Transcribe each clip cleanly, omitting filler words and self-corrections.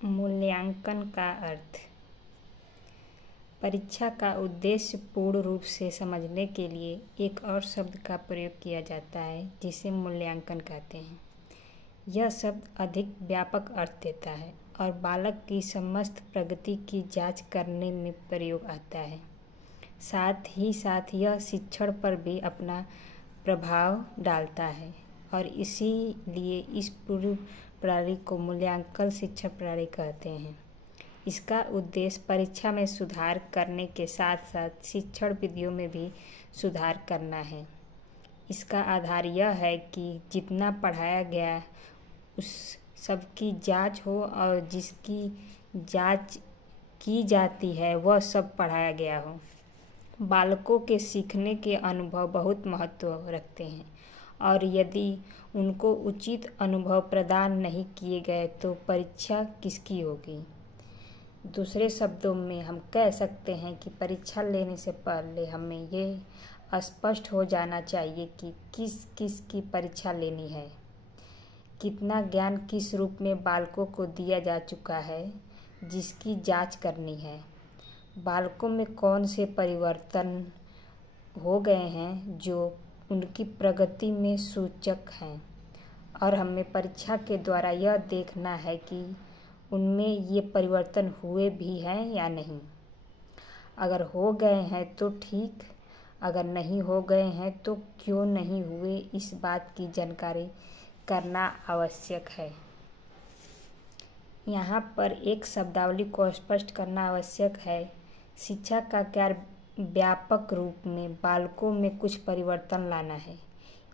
मूल्यांकन का अर्थ। परीक्षा का उद्देश्य पूर्ण रूप से समझने के लिए एक और शब्द का प्रयोग किया जाता है जिसे मूल्यांकन कहते हैं। यह शब्द अधिक व्यापक अर्थ देता है और बालक की समस्त प्रगति की जांच करने में प्रयोग आता है। साथ ही साथ यह शिक्षण पर भी अपना प्रभाव डालता है और इसीलिए इस पूरी प्रणाली को मूल्यांकन शिक्षण प्रणाली कहते हैं। इसका उद्देश्य परीक्षा में सुधार करने के साथ साथ शिक्षण विधियों में भी सुधार करना है। इसका आधार यह है कि जितना पढ़ाया गया उस सब की जांच हो और जिसकी जांच की जाती है वह सब पढ़ाया गया हो। बालकों के सीखने के अनुभव बहुत महत्व रखते हैं और यदि उनको उचित अनुभव प्रदान नहीं किए गए तो परीक्षा किसकी होगी। दूसरे शब्दों में हम कह सकते हैं कि परीक्षा लेने से पहले हमें ये स्पष्ट हो जाना चाहिए कि किस किस की परीक्षा लेनी है, कितना ज्ञान किस रूप में बालकों को दिया जा चुका है जिसकी जांच करनी है, बालकों में कौन से परिवर्तन हो गए हैं जो उनकी प्रगति में सूचक हैं और हमें परीक्षा के द्वारा यह देखना है कि उनमें ये परिवर्तन हुए भी हैं या नहीं। अगर हो गए हैं तो ठीक, अगर नहीं हो गए हैं तो क्यों नहीं हुए, इस बात की जानकारी करना आवश्यक है। यहाँ पर एक शब्दावली को स्पष्ट करना आवश्यक है। शिक्षा का कार्य व्यापक रूप में बालकों में कुछ परिवर्तन लाना है।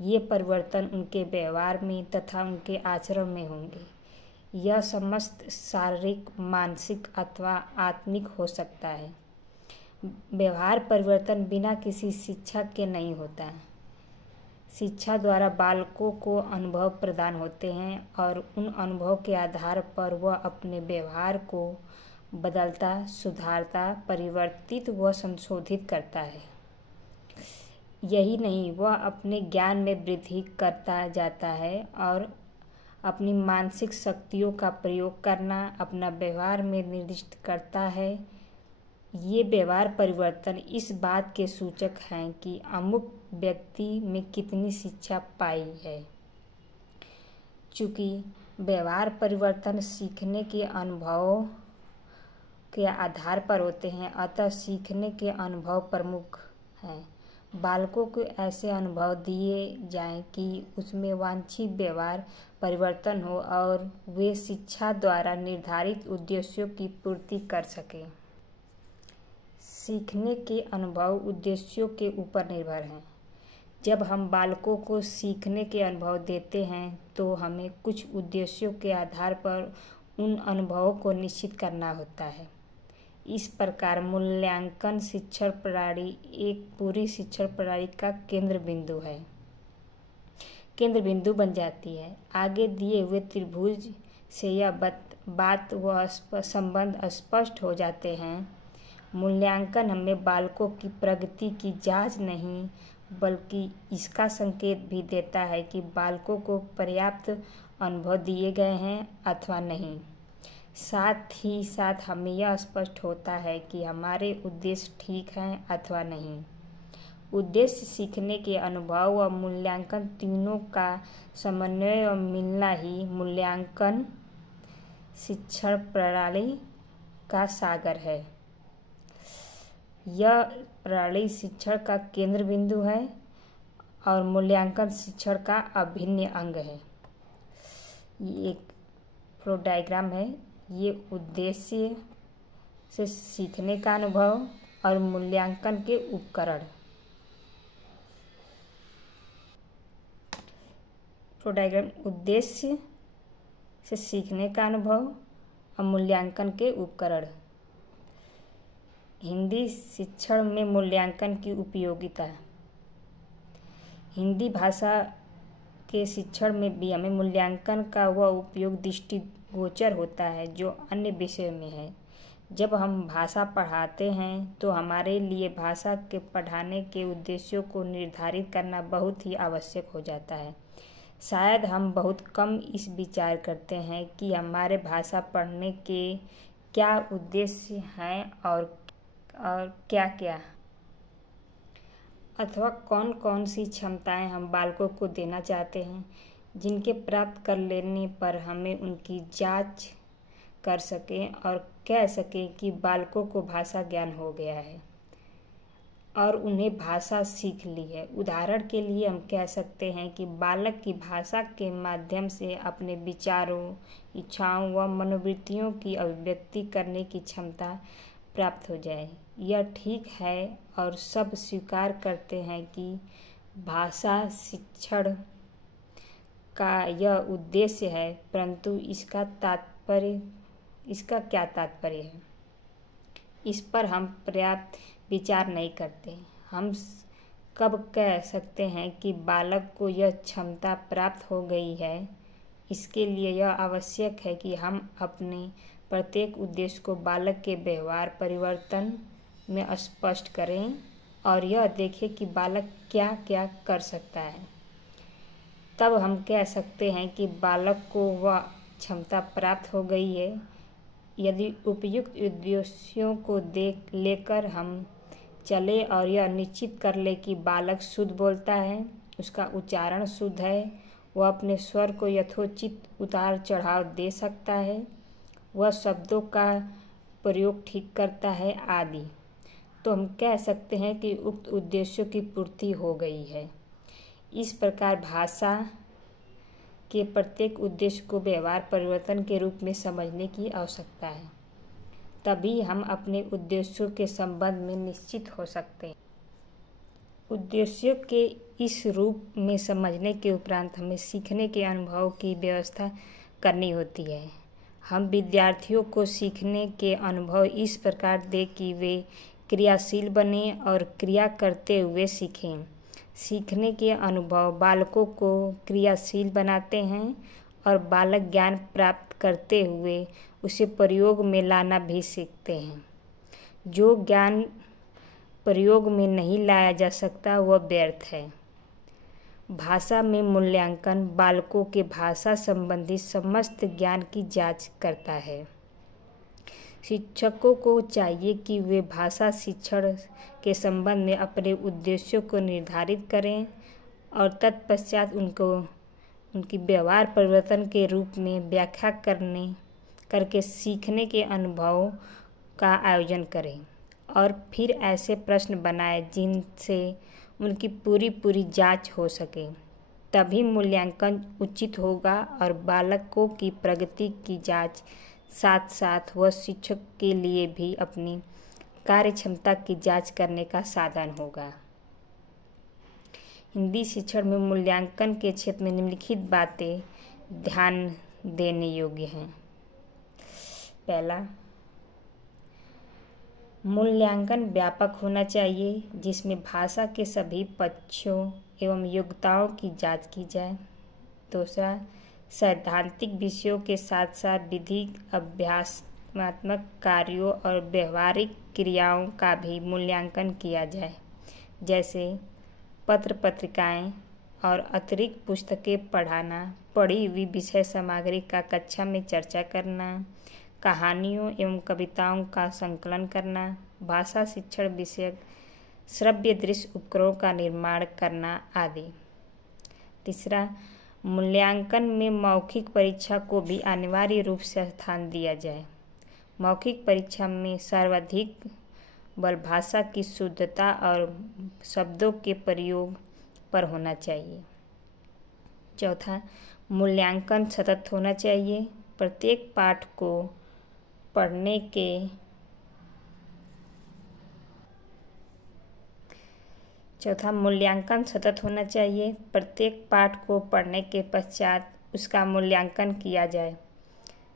ये परिवर्तन उनके व्यवहार में तथा उनके आचरण में होंगे। यह समस्त शारीरिक, मानसिक अथवा आत्मिक हो सकता है। व्यवहार परिवर्तन बिना किसी शिक्षा के नहीं होता। शिक्षा द्वारा बालकों को अनुभव प्रदान होते हैं और उन अनुभव के आधार पर वह अपने व्यवहार को बदलता, सुधारता, परिवर्तित व संशोधित करता है। यही नहीं, वह अपने ज्ञान में वृद्धि करता जाता है और अपनी मानसिक शक्तियों का प्रयोग करना अपना व्यवहार में निर्दिष्ट करता है। ये व्यवहार परिवर्तन इस बात के सूचक हैं कि अमुक व्यक्ति में कितनी शिक्षा पाई है। चूँकि व्यवहार परिवर्तन सीखने के अनुभवों के आधार पर होते हैं, अतः सीखने के अनुभव प्रमुख हैं। बालकों को ऐसे अनुभव दिए जाएं कि उसमें वांछित व्यवहार परिवर्तन हो और वे शिक्षा द्वारा निर्धारित उद्देश्यों की पूर्ति कर सकें। सीखने के अनुभव उद्देश्यों के ऊपर निर्भर हैं। जब हम बालकों को सीखने के अनुभव देते हैं तो हमें कुछ उद्देश्यों के आधार पर उन अनुभवों को निश्चित करना होता है। इस प्रकार मूल्यांकन शिक्षण प्रणाली एक पूरी शिक्षण प्रणाली का केंद्र बिंदु बन जाती है। आगे दिए हुए त्रिभुज से यह बात व संबंध स्पष्ट हो जाते हैं। मूल्यांकन हमें बालकों की प्रगति की जांच नहीं बल्कि इसका संकेत भी देता है कि बालकों को पर्याप्त अनुभव दिए गए हैं अथवा नहीं। साथ ही साथ हमें यह स्पष्ट होता है कि हमारे उद्देश्य ठीक हैं अथवा नहीं। उद्देश्य सीखने के अनुभव व मूल्यांकन तीनों का समन्वय और मिलना ही मूल्यांकन शिक्षण प्रणाली का सागर है। यह प्रणाली शिक्षण का केंद्र बिंदु है और मूल्यांकन शिक्षण का अभिन्न अंग है। ये एक फ्लो डायग्राम है। ये उद्देश्य से सीखने का अनुभव और मूल्यांकन के उपकरण। फ्लो डायग्राम उद्देश्य से सीखने का अनुभव और मूल्यांकन के उपकरण। हिंदी शिक्षण में मूल्यांकन की उपयोगिता। हिंदी भाषा के शिक्षण में भी हमें मूल्यांकन का वह उपयोग दृष्टिगोचर होता है जो अन्य विषयों में है। जब हम भाषा पढ़ाते हैं तो हमारे लिए भाषा के पढ़ाने के उद्देश्यों को निर्धारित करना बहुत ही आवश्यक हो जाता है। शायद हम बहुत कम इस विचार करते हैं कि हमारे भाषा पढ़ने के क्या उद्देश्य हैं और क्या क्या, अथवा कौन कौन सी क्षमताएं हम बालकों को देना चाहते हैं, जिनके प्राप्त कर लेने पर हमें उनकी जांच कर सकें और कह सकें कि बालकों को भाषा ज्ञान हो गया है और उन्हें भाषा सीख ली है। उदाहरण के लिए हम कह सकते हैं कि बालक की भाषा के माध्यम से अपने विचारों, इच्छाओं व मनोवृत्तियों की अभिव्यक्ति करने की क्षमता प्राप्त हो जाए। यह ठीक है और सब स्वीकार करते हैं कि भाषा शिक्षण का यह उद्देश्य है, परंतु इसका क्या तात्पर्य है, इस पर हम पर्याप्त विचार नहीं करते। हम कब कह सकते हैं कि बालक को यह क्षमता प्राप्त हो गई है? इसके लिए यह आवश्यक है कि हम अपने प्रत्येक उद्देश्य को बालक के व्यवहार परिवर्तन में स्पष्ट करें और यह देखें कि बालक क्या क्या कर सकता है। तब हम कह सकते हैं कि बालक को वह क्षमता प्राप्त हो गई है। यदि उपयुक्त उद्देश्यों को लेकर हम चले और यह निश्चित कर ले कि बालक शुद्ध बोलता है, उसका उच्चारण शुद्ध है, वह अपने स्वर को यथोचित उतार चढ़ाव दे सकता है, वह शब्दों का प्रयोग ठीक करता है आदि, तो हम कह सकते हैं कि उक्त उद्देश्यों की पूर्ति हो गई है। इस प्रकार भाषा के प्रत्येक उद्देश्य को व्यवहार परिवर्तन के रूप में समझने की आवश्यकता है, तभी हम अपने उद्देश्यों के संबंध में निश्चित हो सकते हैं। उद्देश्यों के इस रूप में समझने के उपरांत हमें सीखने के अनुभव की व्यवस्था करनी होती है। हम विद्यार्थियों को सीखने के अनुभव इस प्रकार दें कि वे क्रियाशील बने और क्रिया करते हुए सीखें। सीखने के अनुभव बालकों को क्रियाशील बनाते हैं और बालक ज्ञान प्राप्त करते हुए उसे प्रयोग में लाना भी सीखते हैं। जो ज्ञान प्रयोग में नहीं लाया जा सकता वह व्यर्थ है। भाषा में मूल्यांकन बालकों के भाषा संबंधी समस्त ज्ञान की जांच करता है। शिक्षकों को चाहिए कि वे भाषा शिक्षण के संबंध में अपने उद्देश्यों को निर्धारित करें और तत्पश्चात उनकी व्यवहार परिवर्तन के रूप में व्याख्या करके सीखने के अनुभवों का आयोजन करें और फिर ऐसे प्रश्न बनाएं जिनसे उनकी पूरी जांच हो सके। तभी मूल्यांकन उचित होगा और बालकों की प्रगति की जांच साथ साथ वह शिक्षक के लिए भी अपनी कार्य क्षमता की जांच करने का साधन होगा। हिंदी शिक्षण में मूल्यांकन के क्षेत्र में निम्नलिखित बातें ध्यान देने योग्य हैं। पहला, मूल्यांकन व्यापक होना चाहिए जिसमें भाषा के सभी पक्षों एवं योग्यताओं की जांच की जाए। दूसरा, सैद्धांतिक विषयों के साथ साथ विधिक अभ्यासात्मक कार्यों और व्यवहारिक क्रियाओं का भी मूल्यांकन किया जाए, जैसे पत्र पत्रिकाएं और अतिरिक्त पुस्तकें पढ़ाना, पढ़ी हुई विषय सामग्री का कक्षा में चर्चा करना, कहानियों एवं कविताओं का संकलन करना, भाषा शिक्षण विषयक श्रव्य दृश्य उपकरणों का निर्माण करना आदि। तीसरा, मूल्यांकन में मौखिक परीक्षा को भी अनिवार्य रूप से स्थान दिया जाए। मौखिक परीक्षा में सर्वाधिक बल भाषा की शुद्धता और शब्दों के प्रयोग पर होना चाहिए। चौथा, मूल्यांकन सतत होना चाहिए। प्रत्येक पाठ को पढ़ने के पश्चात उसका मूल्यांकन किया जाए।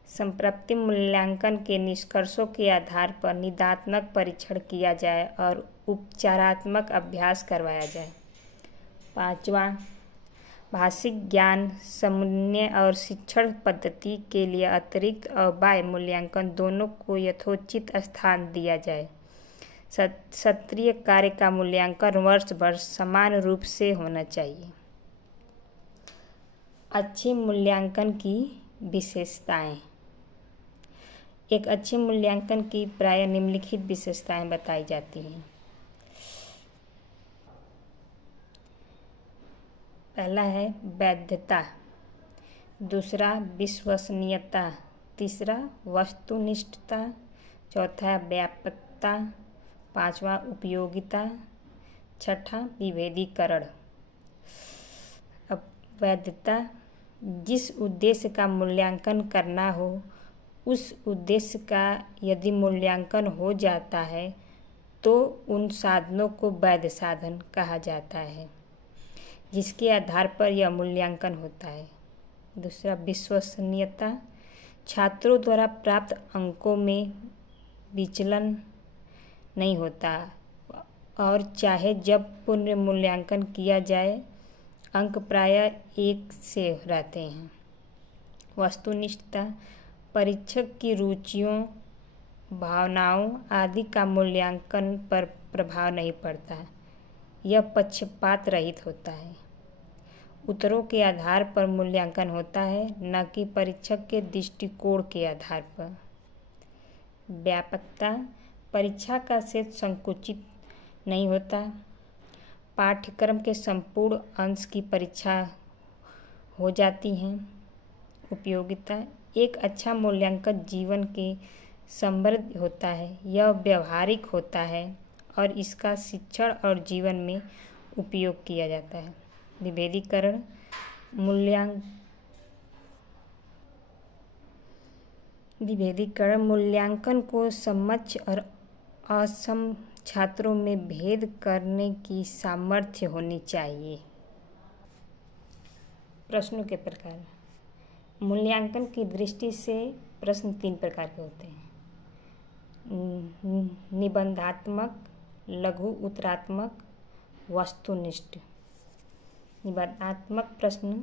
संप्रति मूल्यांकन के निष्कर्षों के आधार पर निदात्मक परीक्षण किया जाए और उपचारात्मक अभ्यास करवाया जाए। पाँचवां, भाषिक ज्ञान समन्वय और शिक्षण पद्धति के लिए अतिरिक्त और बाह्य मूल्यांकन दोनों को यथोचित स्थान दिया जाए। सत्रीय कार्य का मूल्यांकन वर्ष भर समान रूप से होना चाहिए। अच्छे मूल्यांकन की विशेषताएं। एक अच्छे मूल्यांकन की प्रायः निम्नलिखित विशेषताएं बताई जाती हैं। पहला है वैधता, दूसरा विश्वसनीयता, तीसरा वस्तुनिष्ठता, चौथा व्यापकता, पांचवा उपयोगिता, छठा विभेदीकरण। अब वैधता, जिस उद्देश्य का मूल्यांकन करना हो उस उद्देश्य का यदि मूल्यांकन हो जाता है तो उन साधनों को वैध साधन कहा जाता है जिसके आधार पर यह मूल्यांकन होता है। दूसरा विश्वसनीयता, छात्रों द्वारा प्राप्त अंकों में विचलन नहीं होता और चाहे जब पुनर्मूल्यांकन किया जाए अंक प्रायः एक से रहते हैं। वस्तुनिष्ठता, परीक्षक की रुचियों, भावनाओं आदि का मूल्यांकन पर प्रभाव नहीं पड़ता, यह पक्षपात रहित होता है। उत्तरों के आधार पर मूल्यांकन होता है, न कि परीक्षक के दृष्टिकोण के आधार पर। व्यापकता, परीक्षा का सेट संकुचित नहीं होता, पाठ्यक्रम के संपूर्ण अंश की परीक्षा हो जाती हैं। उपयोगिता, एक अच्छा मूल्यांकन जीवन के समृद्ध होता है, यह व्यवहारिक होता है और इसका शिक्षण और जीवन में उपयोग किया जाता है। विभेदीकरण, मूल्यांकन को समक्ष और असम छात्रों में भेद करने की सामर्थ्य होनी चाहिए। प्रश्नों के प्रकार। मूल्यांकन की दृष्टि से प्रश्न 3 प्रकार के होते हैं: निबंधात्मक, लघु उत्तरात्मक, वस्तुनिष्ठ। निबंधात्मक प्रश्न,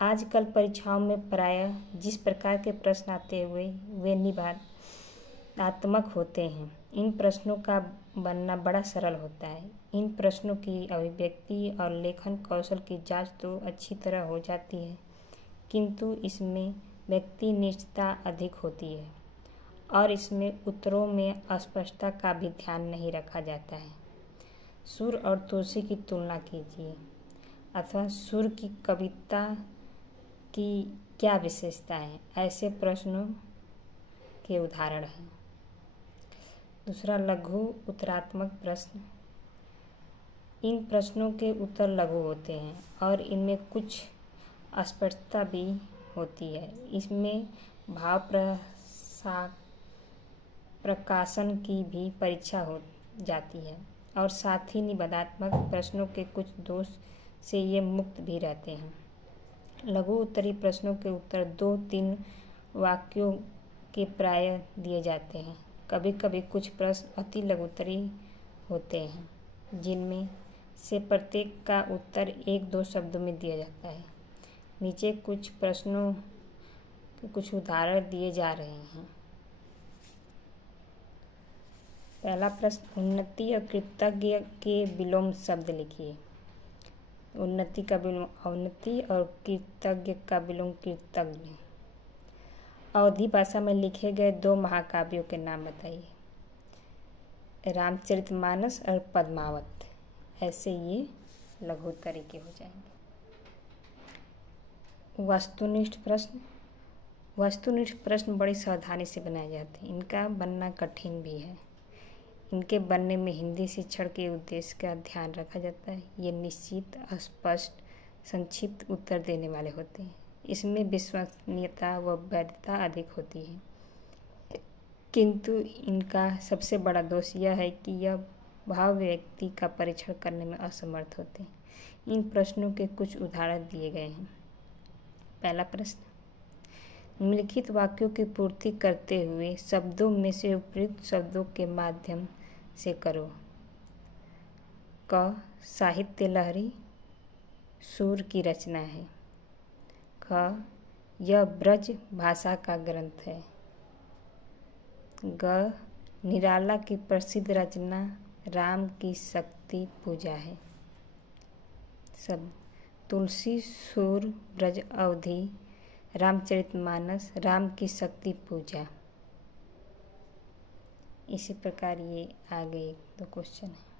आजकल परीक्षाओं में प्रायः जिस प्रकार के प्रश्न आते हुए वे निबंधात्मक होते हैं। इन प्रश्नों का बनना बड़ा सरल होता है। इन प्रश्नों की अभिव्यक्ति और लेखन कौशल की जांच तो अच्छी तरह हो जाती है, किंतु इसमें व्यक्तिनिष्ठता अधिक होती है और इसमें उत्तरों में अस्पष्टता का भी ध्यान नहीं रखा जाता है। सुर और तुलसी की तुलना कीजिए, अथवा सुर की कविता की क्या विशेषता है, ऐसे प्रश्नों के उदाहरण हैं। दूसरा लघु उत्तरात्मक प्रश्न, इन प्रश्नों के उत्तर लघु होते हैं और इनमें कुछ अस्पष्टता भी होती है। इसमें भाव प्रकाशन की भी परीक्षा हो जाती है और साथ ही निबंधात्मक प्रश्नों के कुछ दोष से ये मुक्त भी रहते हैं। लघु उत्तरीय प्रश्नों के उत्तर 2-3 वाक्यों के प्रायः दिए जाते हैं। कभी कभी कुछ प्रश्न अति लघुत्तरीय होते हैं जिनमें से प्रत्येक का उत्तर 1-2 शब्दों में दिया जाता है। नीचे कुछ प्रश्नों के कुछ उदाहरण दिए जा रहे हैं। पहला प्रश्न, उन्नति और कृतज्ञ के विलोम शब्द लिखिए। उन्नति का विलोम अवनति और कृतज्ञ का विलोम कृतज्ञ। अवधी भाषा में लिखे गए 2 महाकाव्यों के नाम बताइए। रामचरितमानस और पद्मावत। ऐसे ये लघु तरीके हो जाएंगे। वस्तुनिष्ठ प्रश्न, वस्तुनिष्ठ प्रश्न बड़ी सावधानी से बनाए जाते हैं। इनका बनना कठिन भी है। इनके बनने में हिंदी शिक्षण के उद्देश्य का ध्यान रखा जाता है। ये निश्चित, स्पष्ट, संक्षिप्त उत्तर देने वाले होते हैं। इसमें विश्वसनीयता व वैधता अधिक होती है, किंतु इनका सबसे बड़ा दोष यह है कि यह भाव व्यक्ति का परीक्षण करने में असमर्थ होते हैं। इन प्रश्नों के कुछ उदाहरण दिए गए हैं। पहला प्रश्न, निम्नलिखित वाक्यों की पूर्ति करते हुए शब्दों में से उपयुक्त शब्दों के माध्यम से करो। क, साहित्य लहरी सूर की रचना है। ख, यह ब्रज भाषा का ग्रंथ है। ग, निराला की प्रसिद्ध रचना राम की शक्ति पूजा है। शब्द तुलसी सूर ब्रज अवधि, रामचरितमानस, राम की शक्ति पूजा। इसी प्रकार ये आगे 2 क्वेश्चन है।